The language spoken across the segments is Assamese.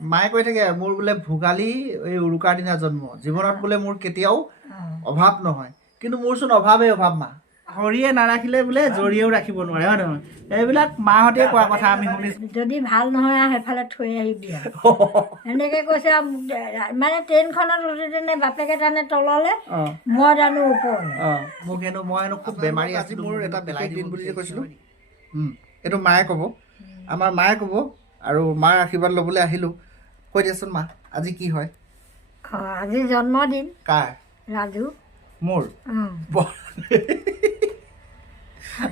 মায়ে কৈ থাকে মোৰ বোলে ভোগালী এই উৰুকাৰ দিনা জন্ম জীৱনত বোলে মোৰ কেতিয়াও অভাৱ নহয় কিন্তু মোৰচোন অভাৱেই অভাৱ মা হৰিয়ে নাৰাখিলে বোলে জৰিয়েও ৰাখিব নোৱাৰে হয় নহয় এইবিলাক মাহঁতে কোৱা কথা আমি শুনিছো যদি ভাল নহয় সেইফালে থৈ আহিবি এনেকে কৈছে মানে ট্ৰেইনখনত উঠোঁতে বাপেকে টানে তললে মই জানো ওপৰলে মোক হেনো মই হেনো খুব বেমাৰী আজি মোৰ এটা বেলেগ দিন বুলি যে কৈছিলো এইটো মায়ে ক'ব আমাৰ মায়ে ক'ব আৰু মাৰ আশীৰ্বাদ ল'বলৈ আহিলোঁ কৈ দিয়াচোন মা আজি কি হয় আজি জন্মদিন কাৰ ৰাজু মোৰ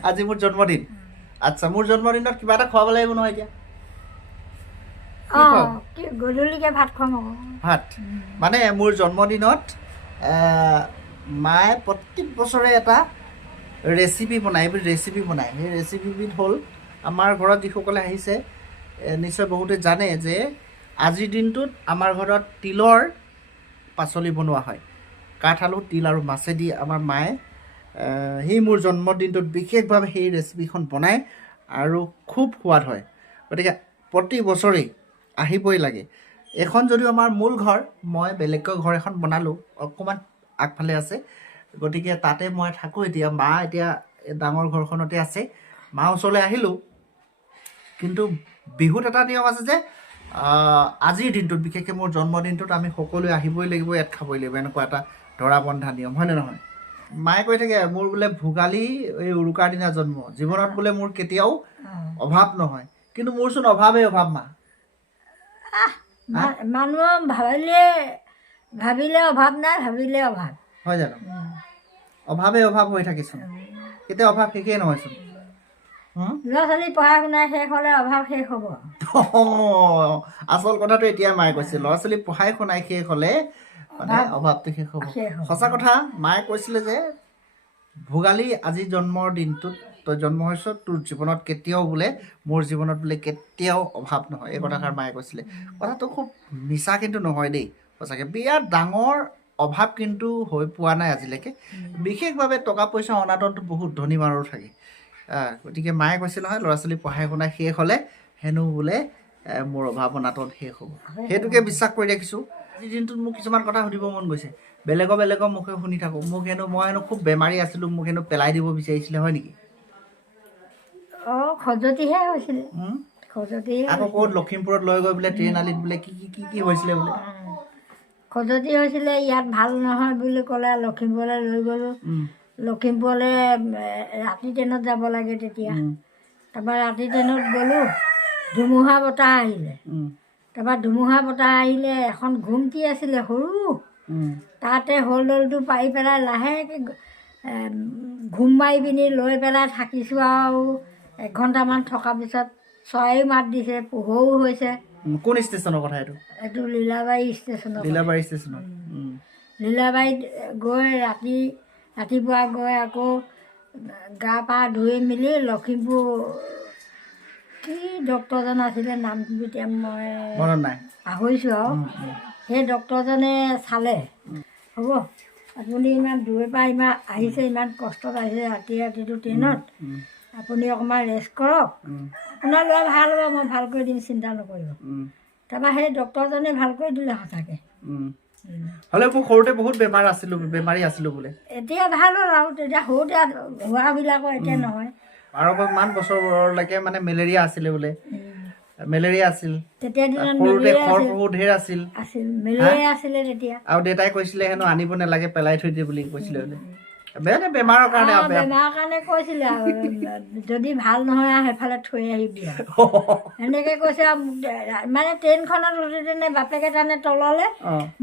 আজি মোৰ জন্মদিন আচ্ছা মোৰ জন্মদিনত কিবা এটা খুৱাব লাগিব নহয় এতিয়া গধূলিকে ভাত খুৱাম আকৌ ভাত মানে মোৰ জন্মদিনত মায়ে প্ৰত্যেক বছৰে এটা ৰেচিপি বনায় এইবোৰ ৰেচিপি বনায় সেই ৰেচিপিবিধ হ'ল আমাৰ ঘৰত যিসকলে আহিছে নিশ্চয় বহুতে জানে যে আজিৰ দিনটোত আমাৰ ঘৰত তিলৰ পাচলি বনোৱা হয় কাঠআলু তিল আৰু মাছেদি আমাৰ মায়ে সেই মোৰ জন্মদিনটোত বিশেষভাৱে সেই ৰেচিপিখন বনায় আৰু খুব সোৱাদ হয় গতিকে প্ৰতি বছৰেই আহিবই লাগে এখন যদিও আমাৰ মূল ঘৰ মই বেলেগকৈ ঘৰ এখন বনালোঁ অকণমান আগফালে আছে গতিকে তাতে মই থাকোঁ এতিয়া মা এতিয়া ডাঙৰ ঘৰখনতে আছে মা ওচৰলৈ আহিলোঁ কিন্তু বিহুত এটা নিয়ম আছে যে আজিৰ দিনটোত বিশেষকৈ মোৰ জন্মদিনটোত আমি সকলোৱে আহিবই লাগিব ইয়াত খাবই লাগিব এনেকুৱা এটা ধৰা বন্ধা নিয়ম হয়নে নহয় মায়ে কৈ থাকে মোৰ বোলে ভোগালী এই উৰুকাৰ দিনা জন্ম জীৱনত বোলে মোৰ কেতিয়াও অভাৱ নহয় কিন্তু মোৰচোন অভাৱেই অভাৱ মা মানুহৰ ভাবিলে অভাৱ নাই ভাবিলে অভাৱ হয় জানো অভাৱেই অভাৱ হৈ থাকিচোন কেতিয়া অভাৱ শেষেই নহয়চোন ল'ৰা ছোৱালী পঢ়া শুনা শেষ হ'লে অভাৱ শেষ হ'ব আচল কথাটো এতিয়া মায়ে কৈছে ল'ৰা ছোৱালী পঢ়াই শুনাই শেষ হ'লে মানে অভাৱটো শেষ হ'ব সঁচা কথা মায়ে কৈছিলে যে ভোগালী আজি জন্মৰ দিনটোত তই জন্ম হৈছ তোৰ জীৱনত কেতিয়াও বোলে মোৰ জীৱনত বোলে কেতিয়াও অভাৱ নহয় এই কথাষাৰ মায়ে কৈছিলে কথাটো খুব মিছা কিন্তু নহয় দেই সঁচাকৈ বিৰাট ডাঙৰ অভাৱ কিন্তু হৈ পোৱা নাই আজিলৈকে বিশেষভাৱে টকা পইচা অনাটনটো বহুত ধনী মানুহৰো থাকে গতিকে মায়ে কৈছে নহয় ল'ৰা ছোৱালী পঢ়াই শুনাই শেষ হ'লে হেনো বোলে মোৰ অভাৱ অনাটন শেষ হ'ব সেইটোকে বিশ্বাস কৰি ৰাখিছোঁ আজিৰ দিনটোত মোক কিছুমান কথা সুধিব মন গৈছে বেলেগৰ মুখে শুনি থাকোঁ মোক হেনো মই হেনো খুব বেমাৰী আছিলোঁ মোক হেনো পেলাই দিব বিচাৰিছিলে হয় নেকি খজুৱতিহে হৈছিলে আকৌ ক'ত লখিমপুৰত লৈ গৈ বোলে ট্ৰেইন আলিত বোলে কি হৈছিলে বোলে খজুৱতি হৈছিলে ইয়াত ভাল নহয় বুলি ক'লে লখিমপুৰলৈ লৈ গ'লোঁ লখিমপুৰলৈ ৰাতি ট্ৰেইনত যাব লাগে তেতিয়া তাৰপৰা ৰাতি ট্ৰেইনত গ'লোঁ ধুমুহা বতাহ আহিলে তাৰপৰা ধুমুহা বতাহ আহিলে এখন ঘুমটি আছিলে সৰু তাতে হলডলটো পাৰি পেলাই লাহেকৈ ঘুম মাৰি পিনি লৈ পেলাই থাকিছোঁ আৰু এঘণ্টামান থকাৰ পিছত চৰাইও মাত দিছে পোহৰো হৈছে কোন ষ্টেচনৰ কথা এইটো লীলাবাৰী ষ্টেচনত লীলাবাৰীত গৈ ৰাতিপুৱা গৈ আকৌ গা পা ধুই মেলি লখিমপুৰ কি ডক্তৰজন আছিলে নামটো এতিয়া মই পাহৰিছোঁ আৰু সেই ডক্তৰজনে চালে হ'ব আপুনি ইমান দূৰৰ পৰা ইমান আহিছে ইমান কষ্টত আহিছে ৰাতিটো ট্ৰেইনত আপুনি অকণমান ৰেষ্ট কৰক আপোনাৰ ল'ৰা ভাল হ'ব মই ভাল কৰি দিম চিন্তা নকৰিব তাৰপৰা সেই ডক্তৰজনে ভাল কৰি দিলে সঁচাকৈ হ'লে মোৰ সৰুতে বহুত বেমাৰী আছিলোঁ বোলে এতিয়া ভাল হ'ল আৰু তেতিয়া সৰুতে হোৱাবিলাকৰ এতিয়া নহয় 12মান বছৰলৈকে মানে মেলেৰিয়া আছিলে বোলে মেলেৰিয়া আছিল তেতিয়া দিনত সৰুতে ঢেৰ আছিল মেলেৰিয়া আছিলে তেতিয়া আৰু দেউতাই কৈছিলে হেনো আনিব নালাগে পেলাই থৈ দিয়ে বুলি কৈছিলে বোলে বেমাৰৰ কাৰণে কৈছিলে আৰু যদি ভাল নহয় সেইফালে থৈ আহিবি এনেকে কৈছে মানে ট্ৰেইনখনত উঠোঁতে বাপেকে টানে তললে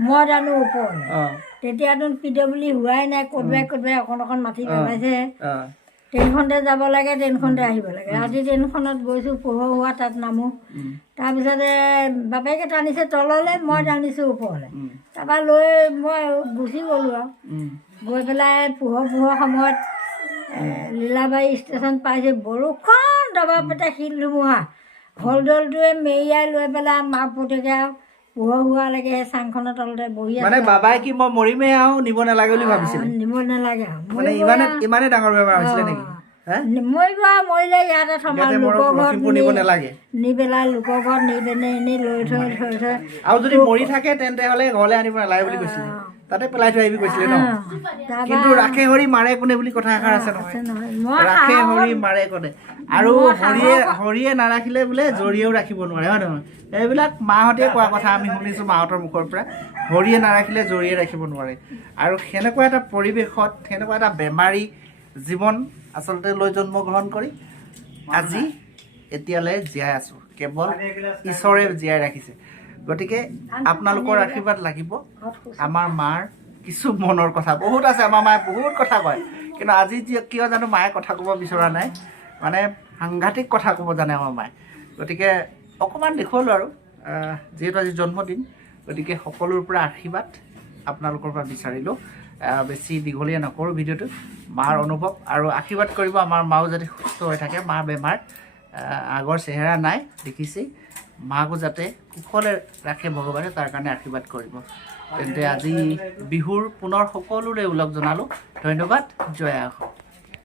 মই জানো ওপৰলে তেতিয়াতো PWD হোৱাই নাই ক'ৰবাই অকণ মাটি পেলাইছে ট্ৰেইনখনতে যাব লাগে ট্ৰেইনখনতে আহিব লাগে ৰাতি ট্ৰেইনখনত গৈছোঁ পোহৰ হোৱা তাত নামো তাৰপিছতে বাপেকে টানিছে তললৈ মই টানিছোঁ ওপৰলৈ তাৰপৰা লৈ মই গুচি গ'লোঁ আৰু গৈ পেলাই পোহৰ সময়ত লীলাবাৰী ষ্টেচন পাইছোঁ বৰষুণ দবা পেটা শিল ধুমুহা হলডলটোৱে মেৰিয়াই লৈ পেলাই মাক পুতেকে আৰু পোহৰ হোৱালৈকে সেই চাংখনৰ তলতে বহি আছে বাবাই কি মই মৰিমেই আৰু নিব নালাগে বুলি ভাবিছিলে নিব নালাগে ইমানে ডাঙৰ বেমাৰ হৈছিলে নেকি হে মৰিব আৰু মৰিলে ইয়াতে থম আৰু লোকৰ ঘৰত লখিমপুৰ নিব নালাগে নি পেলাই লোকৰ ঘৰত নি পেলাই এনেই লৈ থৈ আৰু যদি মৰি থাকে তেন্তে হ'লে ঘৰলৈ আনিব নালাগে বুলি কৈছিলে তাতে পেলাই থৈ আহিবি কৈছিলে ন কিন্তু ৰাখে হৰি মাৰে কোনে বুলি কথা এষাৰ আছে নহয় ৰাখে হৰি মাৰে কোনে আৰু হৰিয়ে নাৰাখিলে বোলে জৰিয়েও ৰাখিব নোৱাৰে হয় নহয় এইবিলাক মাহঁতে কোৱা কথা আমি শুনিছোঁ মাহঁতৰ মুখৰ পৰা হৰিয়ে নাৰাখিলে জৰিয়ে ৰাখিব নোৱাৰে আৰু সেনেকুৱা এটা পৰিৱেশত সেনেকুৱা এটা বেমাৰী জীৱন আচলতে লৈ জন্মগ্ৰহণ কৰি আজি এতিয়ালৈ জীয়াই আছোঁ কেৱল ঈশ্বৰে জীয়াই ৰাখিছে গতিকে আপোনালোকৰ আশীৰ্বাদ লাগিব আমাৰ মাৰ কিছু মনৰ কথা বহুত আছে আমাৰ মায়ে বহুত কথা কয় কিন্তু আজি কিয় জানো মায়ে কথা ক'ব বিচৰা নাই মানে সাংঘাতিক কথা ক'ব জানে আমাৰ মায়ে গতিকে অকণমান দেখুৱালোঁ আৰু যিহেতু আজি জন্মদিন গতিকে সকলোৰ পৰা আশীৰ্বাদ আপোনালোকৰ পৰা বিচাৰিলোঁ বেছি দীঘলীয়া নকৰোঁ ভিডিঅ'টো মাৰ অনুভৱ আৰু আশীৰ্বাদ কৰিব আমাৰ মাও যাতে সুস্থ হৈ থাকে মাৰ বেমাৰ আগৰ চেহেৰা নাই দেখিছেই মাকো যাতে কুশলে ৰাখে ভগৱানে তাৰ কাৰণে আশীৰ্বাদ কৰিব তেন্তে আজি বিহুৰ পুনৰ সকলোৰে ওলগ জনালোঁ ধন্যবাদ জয় আই অসম